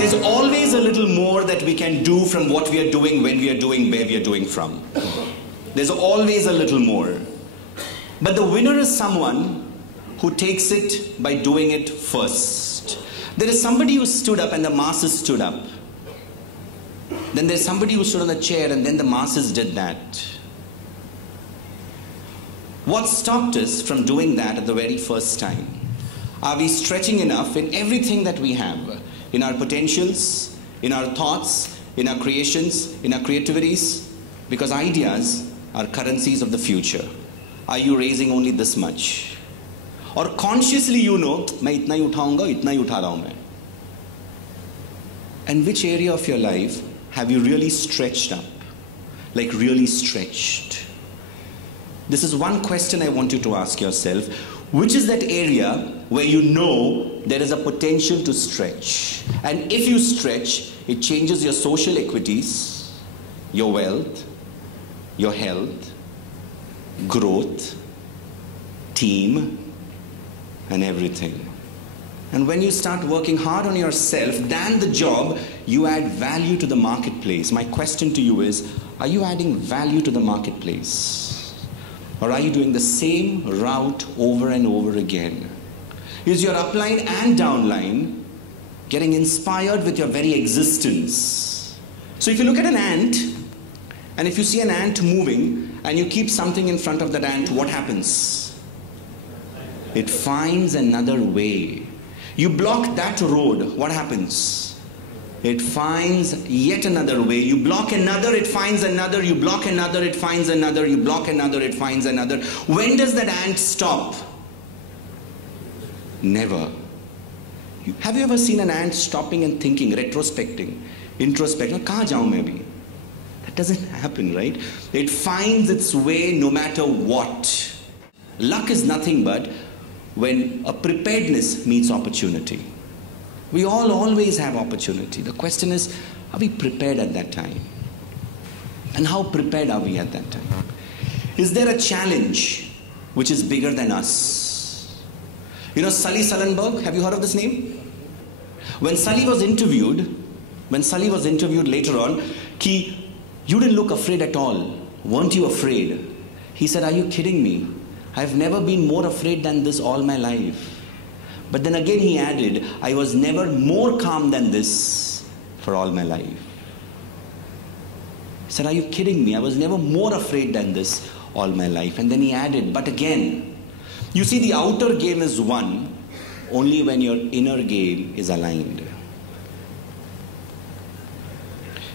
There's always a little more that we can do from what we are doing, when we are doing, where we are doing from. There's always a little more. But the winner is someone who takes it by doing it first. There is somebody who stood up and the masses stood up. Then there's somebody who stood on the chair and then the masses did that. What stopped us from doing that at the very first time? Are we stretching enough in everything that we have? In our potentials, in our thoughts, in our creations, in our creativities? Because ideas are currencies of the future. Are you raising only this much? Or consciously you know, मैं इतना ही उठाऊंगा, इतना ही उठा रहा हूं मैं. And which area of your life have you really stretched up? Like really stretched? This is one question I want you to ask yourself. Which is that area where you know there is a potential to stretch? And if you stretch, it changes your social equities, your wealth, your health, growth, team, and everything. And when you start working hard on yourself than the job, you add value to the marketplace. My question to you is, are you adding value to the marketplace? Or are you doing the same route over and over again? Is your upline and downline getting inspired with your very existence? So if you look at an ant, and if you see an ant moving, and you keep something in front of that ant, what happens? It finds another way. You block that road, what happens? It finds yet another way. You block another, it finds another. You block another, it finds another. You block another, it finds another. When does that ant stop? Never. Have you ever seen an ant stopping and thinking, retrospecting, introspecting? Kahan jaun main abhi? That doesn't happen, right? It finds its way no matter what. Luck is nothing but when a preparedness meets opportunity. We all always have opportunity. The question is, are we prepared at that time? And how prepared are we at that time? Is there a challenge which is bigger than us? You know Sully Sullenberg, have you heard of this name? When Sully was interviewed later on, you didn't look afraid at all. Weren't you afraid? He said, are you kidding me? I've never been more afraid than this all my life. But then again he added, I was never more calm than this for all my life. He said, are you kidding me? I was never more afraid than this all my life. And then he added, but again, you see, the outer game is won only when your inner game is aligned.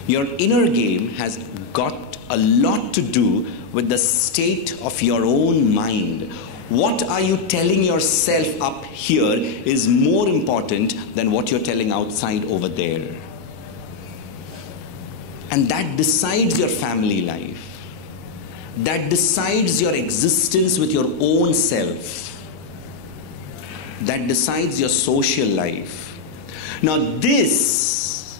Your inner game has got a lot to do with the state of your own mind. What are you telling yourself up here is more important than what you're telling outside over there. And that decides your family life. That decides your existence with your own self. That decides your social life. Now this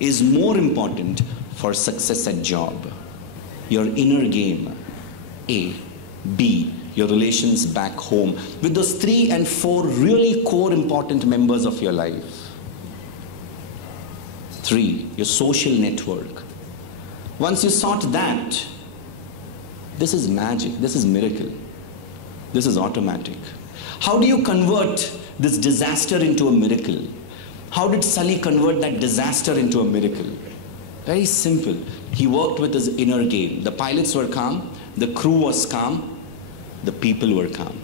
is more important for success at job. Your inner game, A. B. Your relations back home with those 3 and 4 really core important members of your life. 3, your social network. Once you sort that, this is magic, this is miracle, this is automatic. How do you convert this disaster into a miracle? How did Sully convert that disaster into a miracle? Very simple. He worked with his inner game. The pilots were calm, the crew was calm, the people were calm.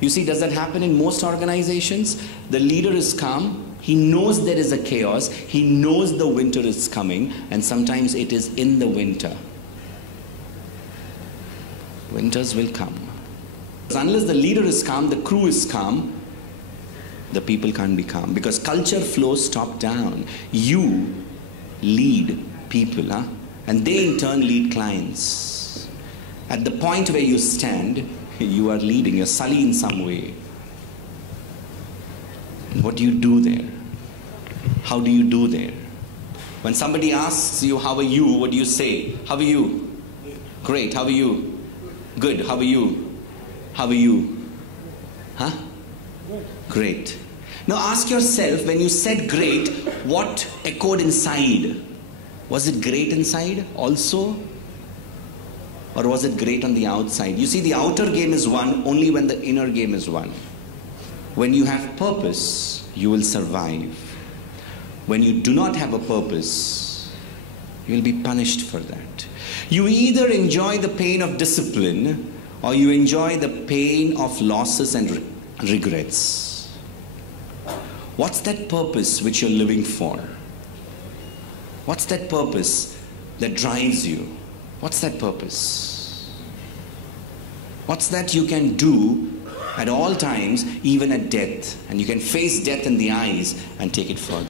You see, does that happen in most organizations? The leader is calm. He knows there is a chaos. He knows the winter is coming, and sometimes it is in the winter. Winters will come. Unless the leader is calm, the crew is calm, the people can't be calm. Because culture flows top down. You lead people, and they in turn lead clients. At the point where you stand, you are leading, you're Sully in some way. And what do you do there? How do you do there? When somebody asks you, how are you? What do you say? How are you? Great, how are you? Good, how are you? How are you? Huh? Great. Now ask yourself, when you said great, what echoed inside? Was it great inside also? Or was it great on the outside? You see, the outer game is won only when the inner game is won. When you have purpose, you will survive. When you do not have a purpose, you will be punished for that. You either enjoy the pain of discipline or you enjoy the pain of losses and regrets. What's that purpose which you're living for? What's that purpose that drives you? What's that purpose? What's that you can do at all times, even at death? And you can face death in the eyes and take it further.